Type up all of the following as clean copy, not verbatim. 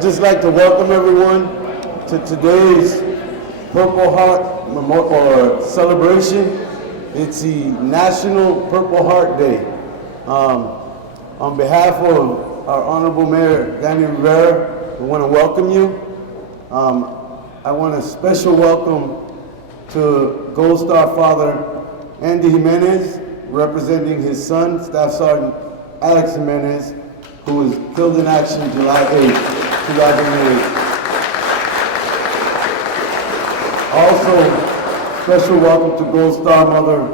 I'd just like to welcome everyone to today's Purple Heart celebration. It's the National Purple Heart Day. On behalf of our Honorable Mayor, Danny Rivera, we want to welcome you. I want a special welcome to Gold Star Father Andy Jimenez, representing his son, Staff Sergeant Alex Jimenez, who was killed in action July 8, 2008. Also, special welcome to Gold Star Mother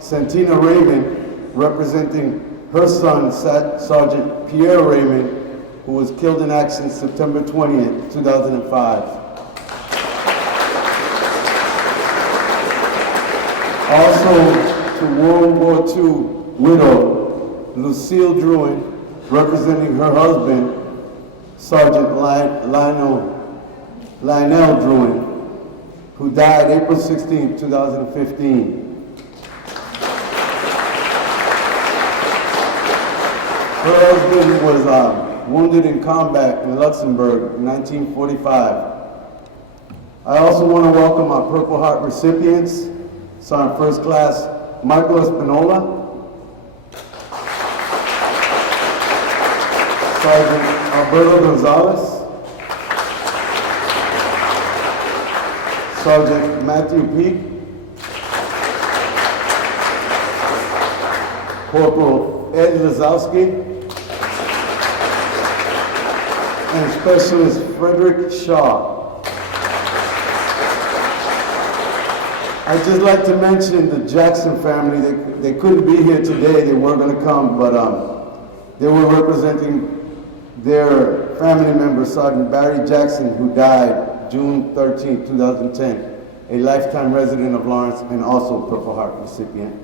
Santina Raymond, representing her son, Sergeant Pierre Raymond, who was killed in action September 20th, 2005. Also, to World War II widow, Lucille Druin, representing her husband, Sergeant Lionel Druin, who died April 16, 2015. Her husband was wounded in combat in Luxembourg in 1945. I also want to welcome our Purple Heart recipients, Sergeant First Class Michael Espinola, Sergeant Alberto Gonzalez, Sergeant Matthew Peak, Corporal Ed Lazowski, and Specialist Frederick Shaw. I'd just like to mention the Jackson family. They couldn't be here today. They were going to come, but they were representing their family member, Sergeant Barry Jackson, who died June 13, 2010, a lifetime resident of Lawrence and also Purple Heart recipient.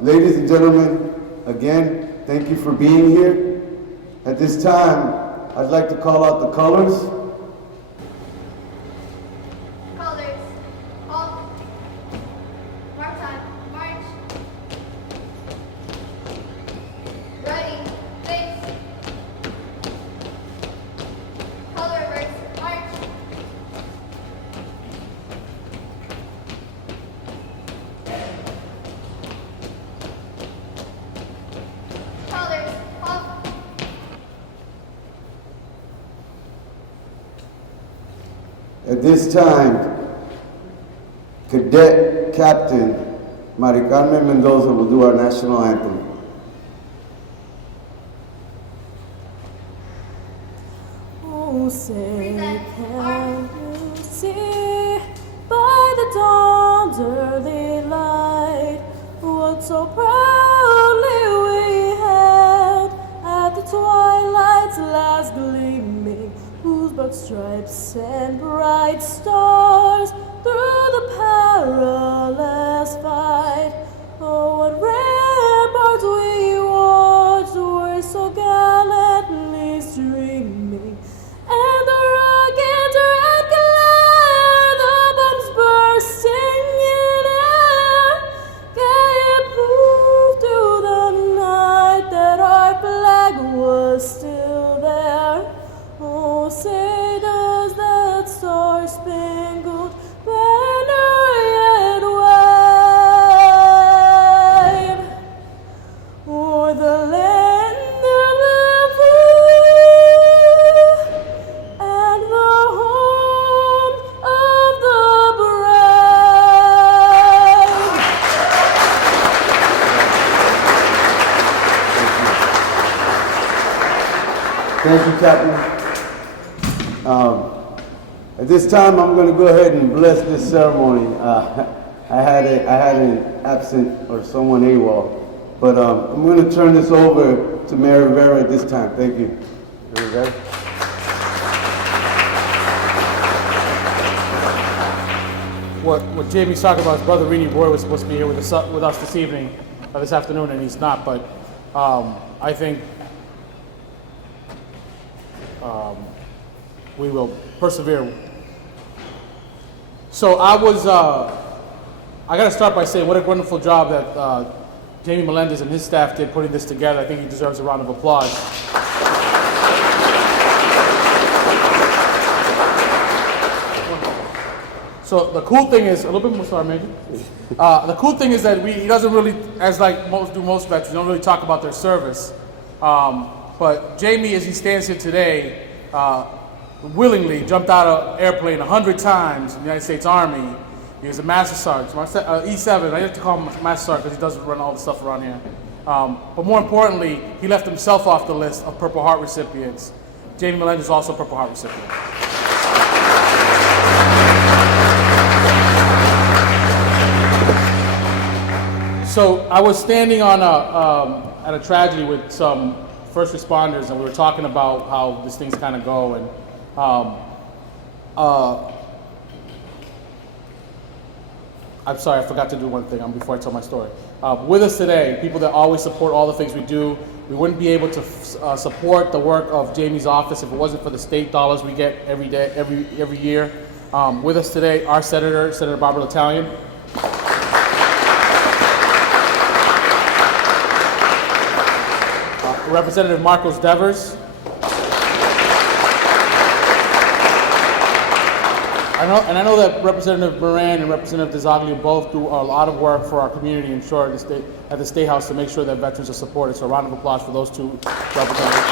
Ladies and gentlemen, again, thank you for being here. At this time, I'd like to call out the colors. Colors. Off. Mark time. March. Ready. Face. Color reverse. March. Colors. Off. At this time, Cadet Captain Mari Carmen Mendoza will do our national anthem. Oh, say, can you see by the dawn's early light what so proudly we held at the twilight's last gleaming, whose broad stripes and bright stars through the perilous fight? Oh, what ramparts we watched were so gallantly streaming, and the rugged red glare, the bombs bursting in air, gave proof to the night that our flag was still there. Oh, say does that star-spangled banner yet wave o'er the land of the free and the home of the brave? Thank you, Captain. At this time, I'm going to go ahead and bless this ceremony. I had an absent or someone AWOL, but I'm going to turn this over to Mayor Rivera at this time. Thank you. Mayor Rivera. What Jamie's talking about, his brother Rini Boy was supposed to be here with us this evening, this afternoon, and he's not. But I think we will persevere. So I got to start by saying what a wonderful job that Jamie Melendez and his staff did putting this together. I think he deserves a round of applause. So the cool thing is, a little bit more, sorry, Major. The cool thing is that he doesn't really, as like most veterans, don't really talk about their service. But Jamie, as he stands here today, willingly jumped out of an airplane 100 times in the United States Army. He was a Master Sergeant, E7. I have to call him Master Sergeant because he doesn't run all the stuff around here. But more importantly, he left himself off the list of Purple Heart recipients. Jamie Melendez is also a Purple Heart recipient. So I was standing on at a tragedy with some first responders, and we were talking about how these things kind of go. And I'm sorry, I forgot to do one thing before I tell my story. With us today, people that always support all the things we do. We wouldn't be able to support the work of Jamie's office if it wasn't for the state dollars we get every day, every year. With us today, our Senator Barbara L'Italian. Representative Marcos Devers. I know that Representative Moran and Representative DeZoglio both do a lot of work for our community and sure at the State House to make sure that veterans are supported. So a round of applause for those two representatives.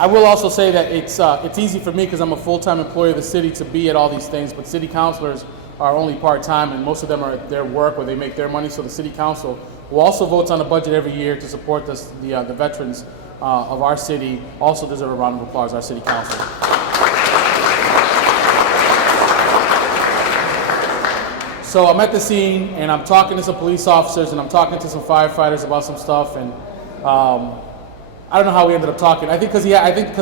I will also say that it's easy for me because I'm a full-time employee of the city to be at all these things, but city councilors are only part-time and most of them are at their work where they make their money. So the city council who also votes on the budget every year to support the veterans of our city also deserve a round of applause, our city council. So I'm at the scene and I'm talking to some police officers and I'm talking to some firefighters about some stuff, and I don't know how we ended up talking. I think because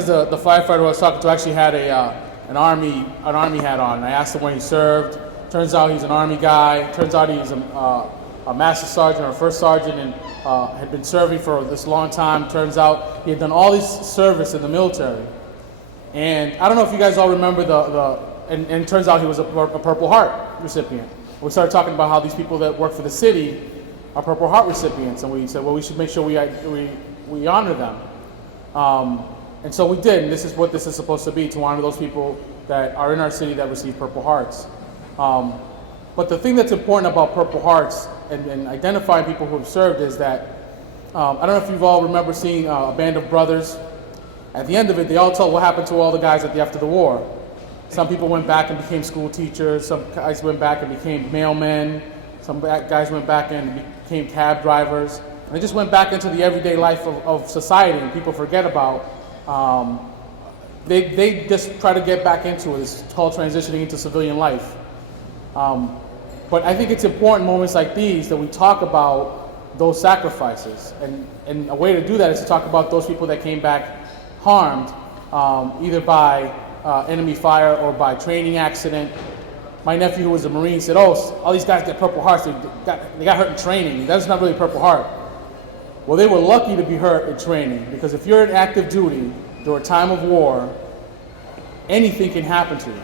the firefighter I was talking to actually had an army hat on. And I asked him where he served. Turns out he's an Army guy. Turns out he's a Master Sergeant or a First Sergeant and had been serving for this long time. Turns out he had done all this service in the military. And I don't know if you guys all remember and it turns out he was a Purple Heart recipient. We started talking about how these people that work for the city are Purple Heart recipients, and we said, well, we should make sure we honor them. And so we did, and this is what this is supposed to be, to honor those people that are in our city that receive Purple Hearts. But the thing that's important about Purple Hearts and identifying people who have served is that, I don't know if you've all remember seeing A Band of Brothers. At the end of it, they all told what happened to all the guys after the war. Some people went back and became school teachers, some guys went back and became mailmen, some guys went back and became cab drivers. And they just went back into the everyday life of society, and people forget about. They just try to get back into it. It's called transitioning into civilian life. But I think it's important moments like these that we talk about those sacrifices. And a way to do that is to talk about those people that came back harmed, either by enemy fire or by training accident. My nephew, who was a Marine, said, oh, all these guys get Purple Hearts, they got hurt in training. That's not really Purple Heart. Well, they were lucky to be hurt in training, because if you're in active duty during a time of war, anything can happen to you.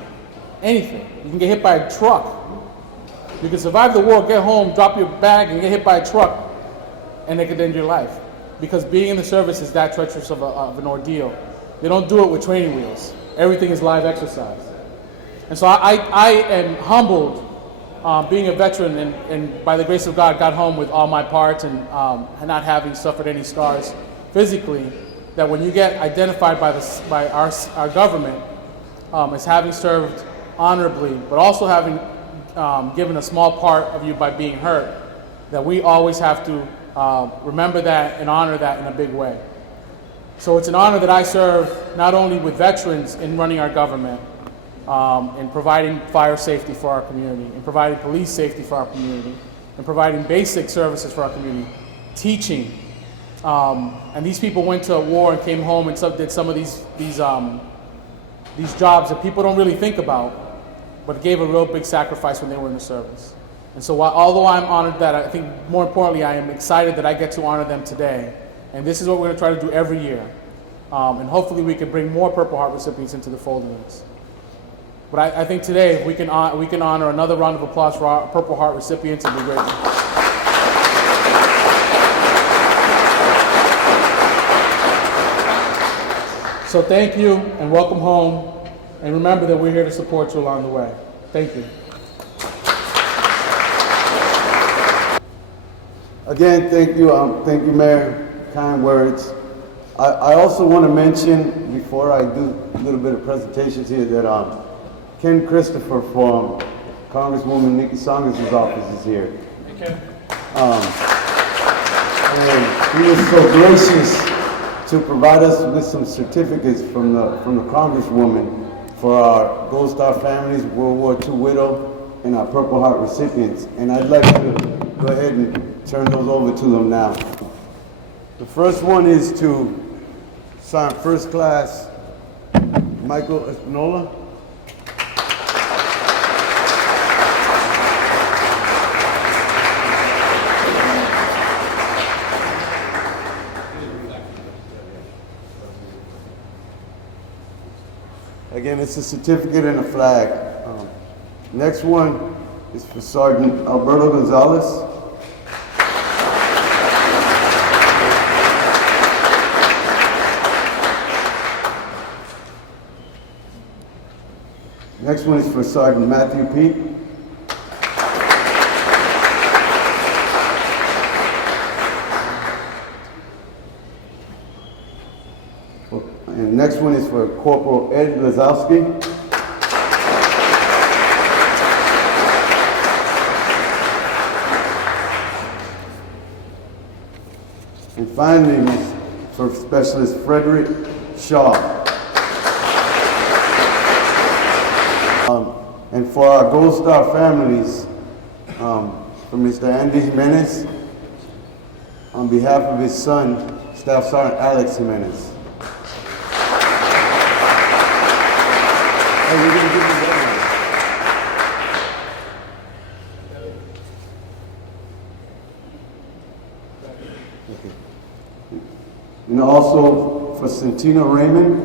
Anything. You can get hit by a truck. You can survive the war, get home, drop your bag, and get hit by a truck, and they could end your life. Because being in the service is that treacherous of an ordeal. They don't do it with training wheels. Everything is live exercise. And so I am humbled being a veteran and by the grace of God got home with all my parts and not having suffered any scars physically, that when you get identified by our government as having served honorably, but also having given a small part of you by being hurt, that we always have to remember that and honor that in a big way. So it's an honor that I serve not only with veterans in running our government, in providing fire safety for our community, in providing police safety for our community, in providing basic services for our community, teaching. And these people went to war and came home and did some of these jobs that people don't really think about, but gave a real big sacrifice when they were in the service. And so although I'm honored that, I think more importantly, I am excited that I get to honor them today. And this is what we're going to try to do every year. And hopefully we can bring more Purple Heart recipients into the fold of this. But I think today, if we can honor another round of applause for our Purple Heart recipients, it'd be great. So thank you and welcome home. And remember that we're here to support you along the way. Thank you. Again, thank you, Mayor. Kind words. I also want to mention, before I do a little bit of presentations here, that Ken Christopher from Congresswoman Nikki Saunders' office is here. Okay. And he was so gracious to provide us with some certificates from the Congresswoman for our Gold Star families, World War II widow, and our Purple Heart recipients. And I'd like to go ahead and turn those over to them now. The first one is to sign First Class Michael Espinola. Again, it's a certificate and a flag. Next one is for Sergeant Alberto Gonzalez. Next one is for Sergeant Matthew Peak. And next one is for Corporal Ed Lazowski. And finally, for Specialist Frederick Shaw. And for our Gold Star families, for Mr. Andy Jimenez, on behalf of his son, Staff Sergeant Alex Jimenez. Hey, you're gonna give me that one. Okay. And also for Santina Raymond,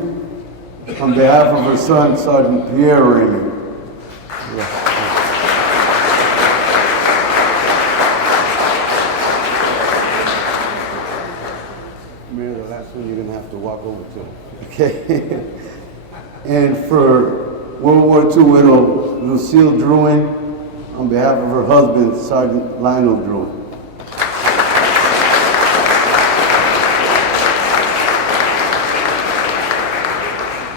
on behalf of her son, Sergeant Pierre Raymond. Mayor, the last one you're gonna have to walk over to. Okay. And for World War II widow Lucille Druin, on behalf of her husband, Sergeant Lionel Druin.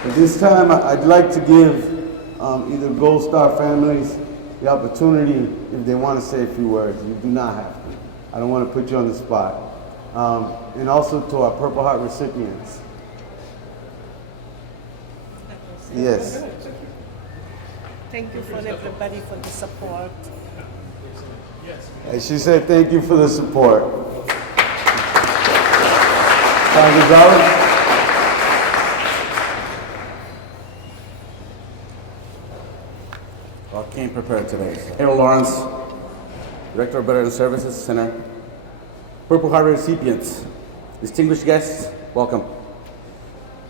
At this time, I'd like to give either Gold Star families the opportunity, if they want to say a few words. You do not have to. I don't want to put you on the spot. And also to our Purple Heart recipients. Yes. Thank you for everybody for the support. And she said, thank you for the support. Sergeant Gonzalez? I came prepared today. Harold Lawrence, Director of Veteran Services Center. Purple Heart recipients, distinguished guests, welcome.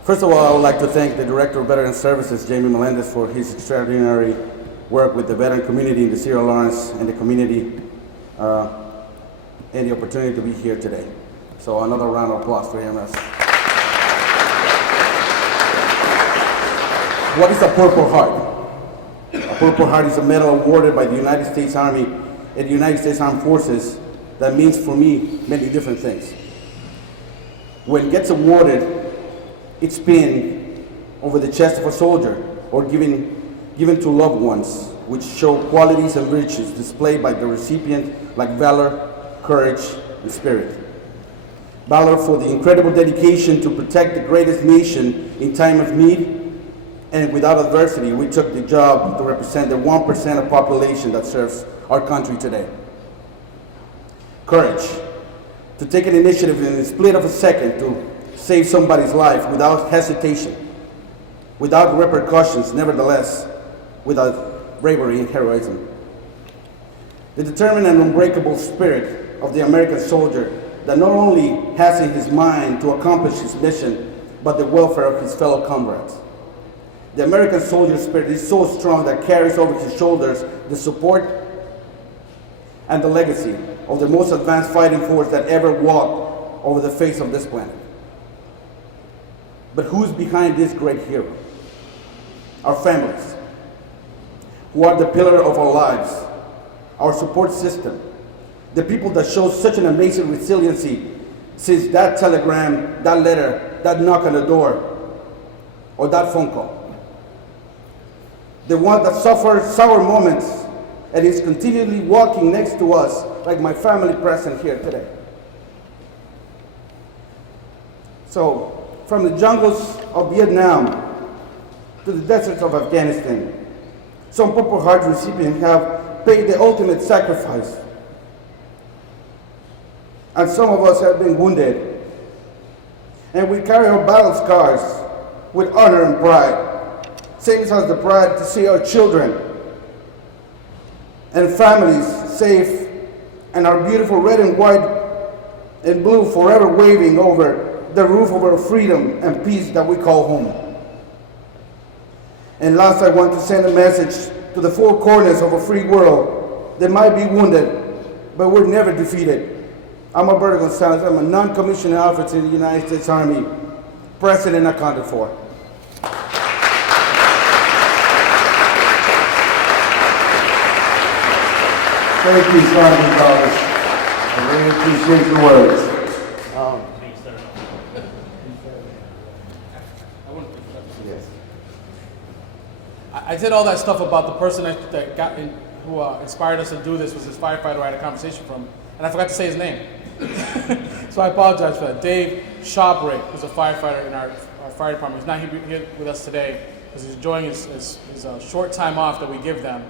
First of all, I would like to thank the Director of Veteran Services, Jamie Melendez, for his extraordinary work with the veteran community in the Sierra Lawrence and the community, and the opportunity to be here today. So another round of applause for EMS. What is a Purple Heart? A Purple Heart is a medal awarded by the United States Army and the United States Armed Forces that means for me many different things. When it gets awarded, it's pinned over the chest of a soldier or given to loved ones, which show qualities and virtues displayed by the recipient like valor, courage, and spirit. Valor for the incredible dedication to protect the greatest nation in time of need, and without adversity, we took the job to represent the 1% of population that serves our country today. Courage, to take an initiative in the split of a second to save somebody's life without hesitation, without repercussions, nevertheless, without bravery and heroism. The determined and unbreakable spirit of the American soldier that not only has in his mind to accomplish his mission, but the welfare of his fellow comrades. The American soldier spirit is so strong that carries over his shoulders the support and the legacy of the most advanced fighting force that ever walked over the face of this planet. But who's behind this great hero? Our families, who are the pillar of our lives, our support system, the people that show such an amazing resiliency since that telegram, that letter, that knock on the door, or that phone call. The one that suffered sour moments and is continually walking next to us, like my family present here today. So, from the jungles of Vietnam to the deserts of Afghanistan, some Purple Heart recipients have paid the ultimate sacrifice. And some of us have been wounded. And we carry our battle scars with honor and pride. Same as the pride to see our children and families safe, and our beautiful red and white and blue forever waving over the roof of our freedom and peace that we call home. And last, I want to send a message to the four corners of a free world that might be wounded, but we're never defeated. I'm Alberto Gonzalez. I'm a non-commissioned officer in the United States Army, President accounted for. Thank you, Sergeant Carlos. I really appreciate the words. Yes. I did all that stuff about the person that got in, who inspired us to do this was this firefighter I had a conversation from, and I forgot to say his name. So I apologize for that. Dave Shawbrick, who's a firefighter in our fire department. He's not here with us today because he's enjoying his short time off that we give them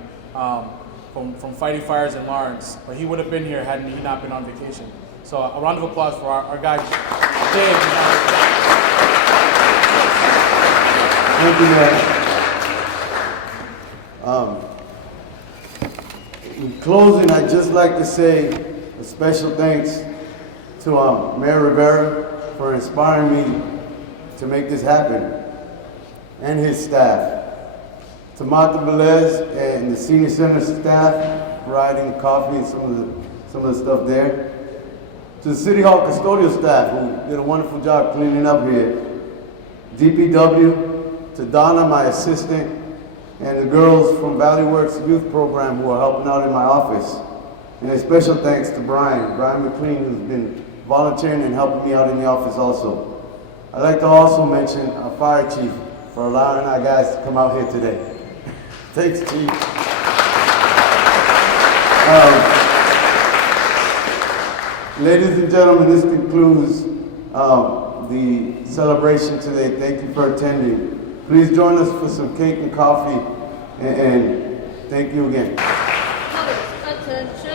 from fighting fires in Lawrence. But he would have been here had he not been on vacation. So a round of applause for our guy, Dave. Thank you, man. In closing, I'd just like to say a special thanks to Mayor Rivera for inspiring me to make this happen, and his staff. To Martha Velez and the senior center staff, providing coffee and some of the stuff there. To the City Hall custodial staff, who did a wonderful job cleaning up here. DPW, to Donna, my assistant, and the girls from Valley Works Youth Program who are helping out in my office. And a special thanks to Brian McLean, who's been volunteering and helping me out in the office also. I'd like to also mention our fire chief for allowing our guys to come out here today. Thanks, Chief. Ladies and gentlemen, this concludes the celebration today. Thank you for attending. Please join us for some cake and coffee, and thank you again. Attention.